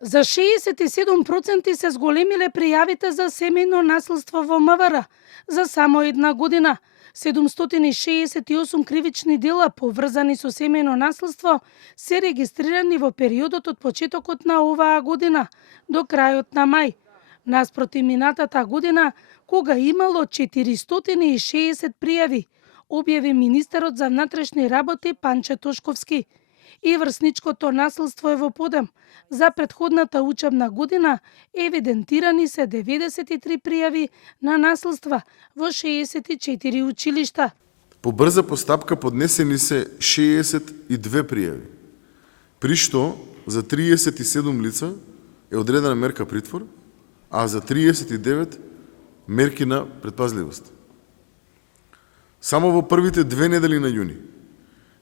За 67% се зголемиле пријавите за семејно наследство во МВР за само една година. 768 кривични дела поврзани со семејно наследство се регистрирани во периодот од почетокот на оваа година до крајот на мај, наспроти минатата година кога имало 460 пријави, објави министерот за внатрешни работи Панче Тошковски. И врсничкото наследство е во подем. За претходната учебна година евидентирани се 93 пријави на наследства во 64 училишта. По брза постапка поднесени се 62 пријави, при што за 37 лица е одредена мерка притвор, а за 39 мерки на предпазливост. Само во првите 2 недели на јуни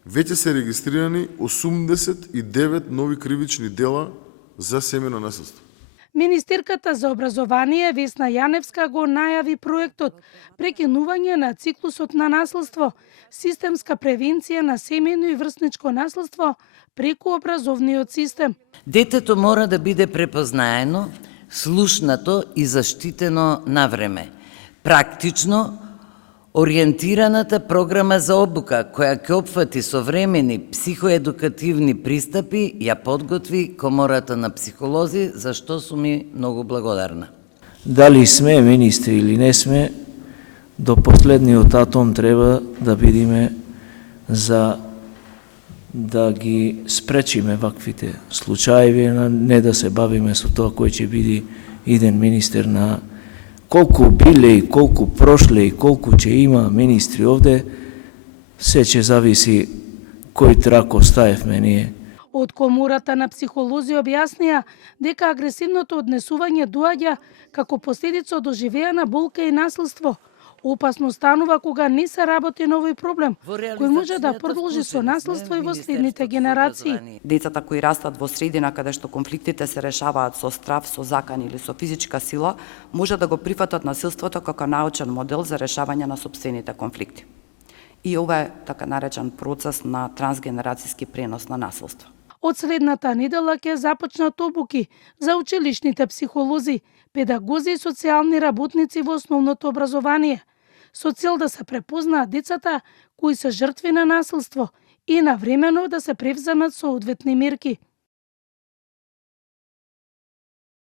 веќе се регистрирани 89 нови кривични дела за семејно наследство. Министерката за образование Весна Јаневска го најави проектот Прекинување на циклусот на наследство, системска превенција на семејно и врсничко наследство преку образовниот систем. Детето мора да биде препознаено, слушнато и заштитено на време. Практично, ориентираната програма за обука, која ќе опфати современи психоедукативни пристапи, ја подготви Комората на психолози, за што сум ми многу благодарна. Дали сме министри или не сме, до последниот атом треба да бидеме за да ги спречиме ваквите случаеви, не да се бавиме со тоа кој ќе биде иден министер на колку биле и колку прошле и колку ќе има министри овде, се ќе зависи кој трак оставевме ние. Од Комората на психолози објаснија дека агресивното однесување доаѓа како последица од оживеана болка и наследство. Опасно станува кога не се работи на овој проблем, кој може да продолжи со наследство и во следните генерации. Децата кои растат во средина каде што конфликтите се решаваат со страв, со закан или со физичка сила, може да го прифатат насилството како научен модел за решавање на сопствените конфликти. И ова е така наречен процес на трансгенерацијски пренос на наследство. Од следната недела ќе започнат обуки за училишните психолози, педагози и социјални работници во основното образование, со цел да се препознаат децата кои се жртви на наследство и навремено да се превземат соодветни мерки.